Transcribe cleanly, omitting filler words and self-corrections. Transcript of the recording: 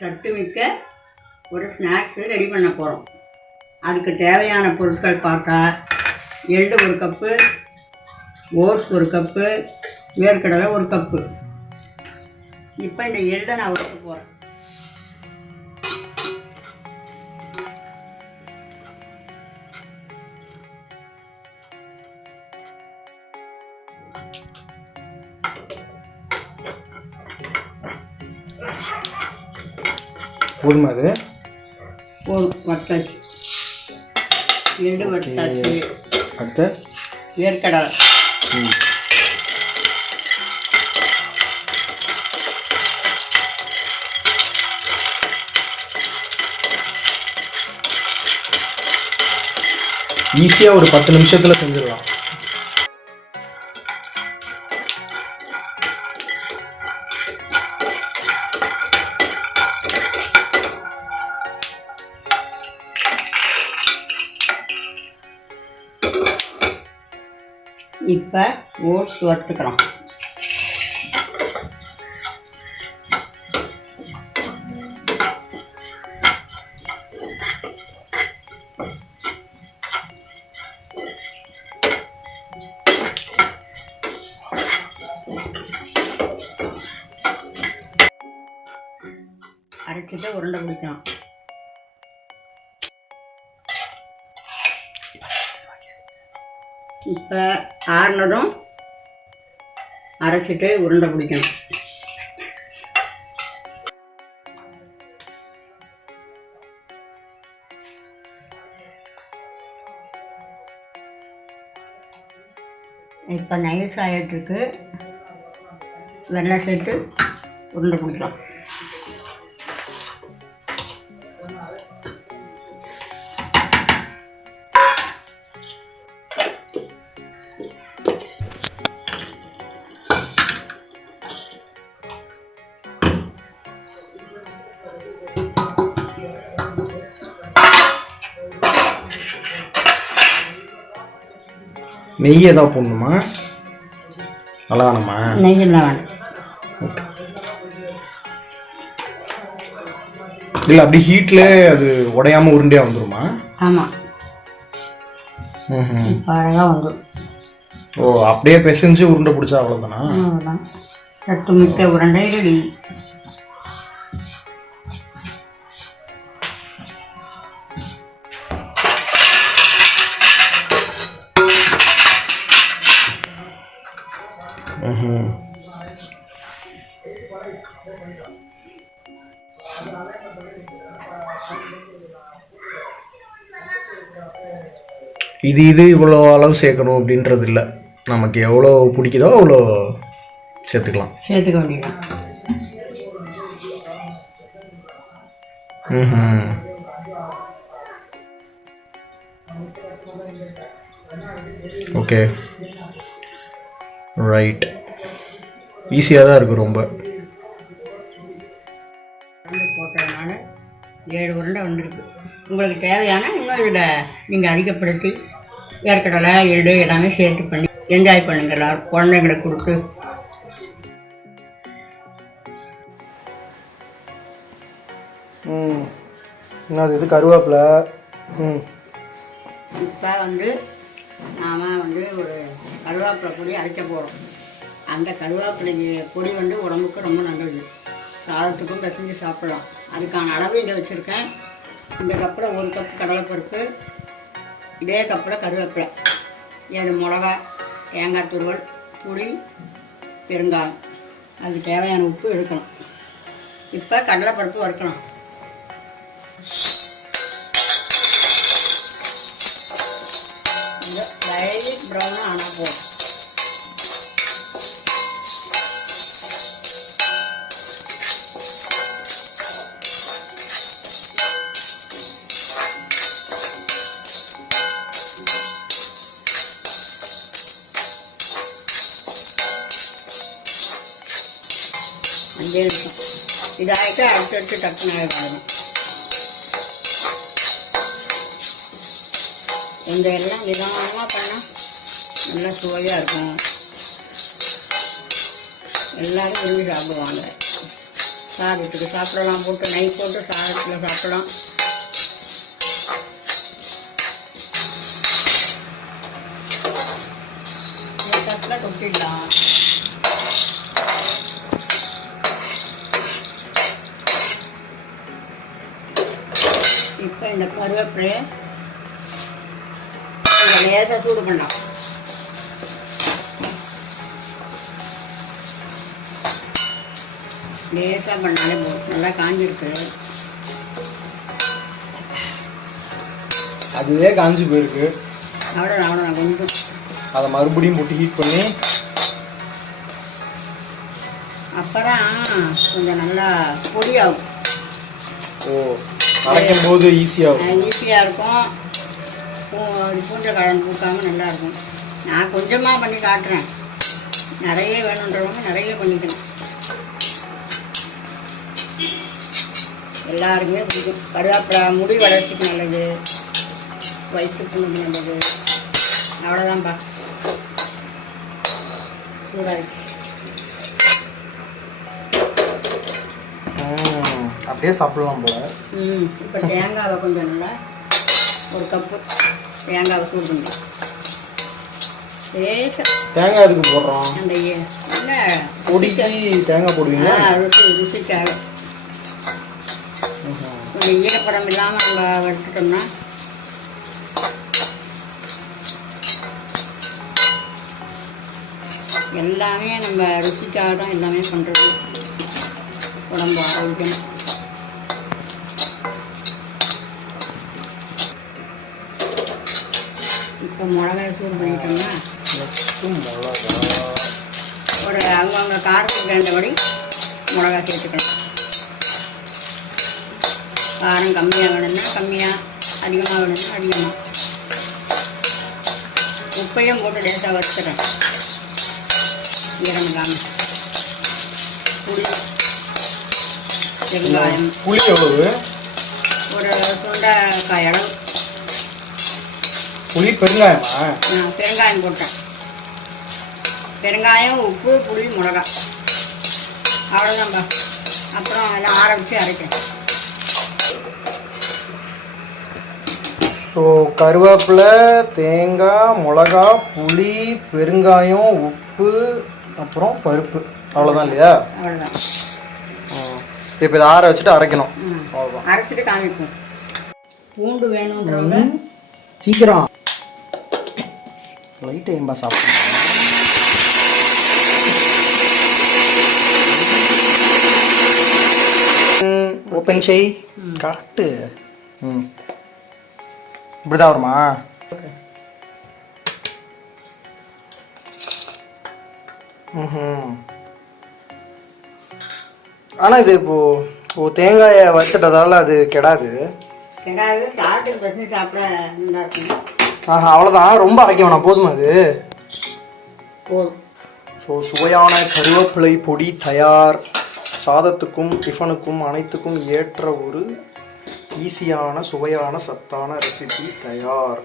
சத்து மிக்க ஒரு ஸ்நாக்ஸு ரெடி பண்ண போகிறோம். அதுக்கு தேவையான பொருட்கள் பார்த்தா எள்ளு 1 கப்பு, ஓட்ஸ் 1 கப்பு, வேர்க்கடலை 1 கப்பு. இப்போ இந்த எள்ளை நான் வறுக்க போகிறேன். போதுமா? அது போதும். வட்டாச்சு, எள்ளு வட்டாச்சு. அடுத்து வேர்க்கடலை. ஈஸியாக ஒரு 10 நிமிஷத்தில் செஞ்சிடலாம். இப்போ ஓட்ஸ் வறுத்துக்கிறோம். அரைச்சிட்டு உருண்டை பிடிக்கணும். இப்போ ஆறுனதும் அரைச்சிட்டு உருண்டை பிடிக்கணும். இப்போ நைஸ் ஆயிட்டுருக்கு. வெள்ளை சேர்த்து உருண்டை பிடிக்கலாம். நெய் ஏதாவது போடணுமா? நல்லா வேணுமா? நெய்யெல்லாம் வேணும். ஓகே. இல்லை அப்படி ஹீட்டில் அது உடையாமல் உருண்டையாக வந்துடுமா? ஆமாம். அழகாக வந்துடும். ஓ, அப்படியே பிசைஞ்சு உருண்டை பிடிச்சா அவ்வளோதானா? அவ்வளோதான். சத்து மிக்க உருண்டை ரெடி. இது இவ்வளோ அளவு சேர்க்கணும் அப்படின்றது இல்லை. நமக்கு எவ்வளோ பிடிக்குதோ அவ்வளோ சேர்த்துக்கலாம். சேர்த்துக்க வேண்டியதான். Okay, right. ஈஸியாக தான் இருக்குது ரொம்ப. போட்டதுனால 7 உருண்டை வந்துருக்கு. உங்களுக்கு தேவையான இன்னும் இதில் நீங்கள் அதிகப்படுத்தி வேர்க்கடலை எள்ளு எல்லாமே சேர்த்து பண்ணி என்ஜாய் பண்ணுங்க. எல்லாரும் குழந்தைங்களுக்கு கொடுத்து. அது இது கருவேப்பிலை. இப்போ நாம் ஒரு கருவேப்பிலை பொடி அரைக்க போகிறோம். அந்த கருவேப்பிலை பொடி உடம்புக்கு ரொம்ப நல்லது. சாதத்துக்கும் பிசைஞ்சு சாப்பிடலாம். அதுக்கான அளவு இங்கே வச்சுருக்கேன். இந்த கப்பில் 1 கப் கடலைப்பருப்பு, இதே கப்பில் கருவேப்பிலை, 7 மிளகா, தேங்காய் துருவல், புளி, பெருங்காயம், அதுக்கு தேவையான உப்பு எடுக்கணும். இப்போ கடலைப்பருப்பு வறுக்கணும். லைட் ப்ரௌனாக ஆனால் போதும். இதாகிட்டு அடுத்தடுத்து டக்குன்னு ஆகிடும். இந்த எல்லாம் நிதானமாக பண்ணால் நல்லா சுவையாக இருக்கும். எல்லோரும் விரும்பி சாப்பிடுவாங்க. சாதத்துக்கு சாப்பிடலாம், போட்டு நெய் போட்டு சாதத்தில் சாப்பிடலாம். தட்டில் கொட்டிடலாம். இப்போ இந்த கருவேப்பிலையை லேசாக சூடு பண்ணலாம். லேசாக பண்ணாலே போதும். நல்லா காஞ்சிருக்கு. அதுவே காஞ்சி போயிருக்கு. அவ்வளோதான் கொஞ்சம் அதை மறுபடியும் போட்டு ஹீட் பண்ணி அப்புறம் கொஞ்சம் நல்லா பொடியாகும். ஓ, அரைக்கும் போது ஈஸியாக இருக்கும். பூஞ்சை கலந்து பூக்காமல் நல்லாயிருக்கும். நான் கொஞ்சமாக பண்ணி காட்டுறேன். நிறைய வேணுன்றவங்க நிறைய பண்ணிக்கணும். எல்லாருக்குமே பிடிக்கும். கருவேப்பிலை முடி வளர்ச்சிக்கு நல்லது, வயிற்று புண்ணுக்கு நல்லது. அவ்வளோதான்ப்பா. சூடாக அப்படியே சாப்பிடலாம் போல. இப்போ தேங்காவை கொஞ்சம் நல்லா ஒரு கப்பு தேங்காவை சூடு பண்ணி தேங்காய் அதுக்கு போடுறோம். அந்த என்ன பொடிக்கு தேங்காய் போடுவீங்க? அதுக்கு ருசிக்காக கொஞ்சம் ஈரப்படம் இல்லாமல் நம்ம வறுத்துட்டோம்னா எல்லாமே நம்ம ருசிக்காக தான் எல்லாமே பண்ணுறது. உடம்பு ஆரோக்கியம். இப்போ மிளகாய் சூடு பண்ணிட்டோம்னா ஒரு அவங்கவுங்க காரத்துக்கு தகுந்தபடி மிளகா சேர்த்துக்கலாம். காரம் கம்மியாக வேணும்னா கம்மியாக, அதிகமாக வேணும்னா அதிகமாக. உப்பையும் போட்டு லேசாக வச்சுக்கிறேன் ஈரம் இல்லாமல். புளி, வெங்காயம். புளி எவ்வளவு? ஒரு சுண்டைக்காய் அளவு. புளி பெருங்காயமா? பெருங்காயம் போட்டேன். பெருங்காயம், உப்பு, புளி, மிளகா, அவ்வளோதான்ப்பா. அப்புறம் எல்லாம் ஆற வச்சு அரைக்கிறேன். ஸோ கருவேப்பிலை, தேங்காய், மிளகா, புளி, பெருங்காயம், உப்பு, அப்புறம் பருப்பு, அவ்வளோதான் இல்லையா? அவ்வளோதான். இப்போ இதை ஆற வச்சுட்டு அரைக்கணும். அவ்வளோதான். அரைச்சிட்டு காமிப்போம். பூண்டு வேணுன்றவங்க சீக்கிரம் லைட்டு ஏன்பா சாப்பிடுங்க. ஓப்பன் செய், காட்டு. இப்படிதான் வருமா? ஆனால் இது இப்போ தேங்காயை வறுத்துட்டதால அது கெடாது. கெடாது. சாதத்துக்கு பசங்க சாப்பிட நல்லா இருக்கும். அவ்வளோதான். ரொம்ப அரைக்க வேணாம், போதுமா அது? போதும். ஸோ சுவையான கருவேப்பிலை பொடி தயார். சாதத்துக்கும் டிஃபனுக்கும் அனைத்துக்கும் ஏற்ற ஒரு ஈஸியான சுவையான சத்தான ரெசிபி தயார்.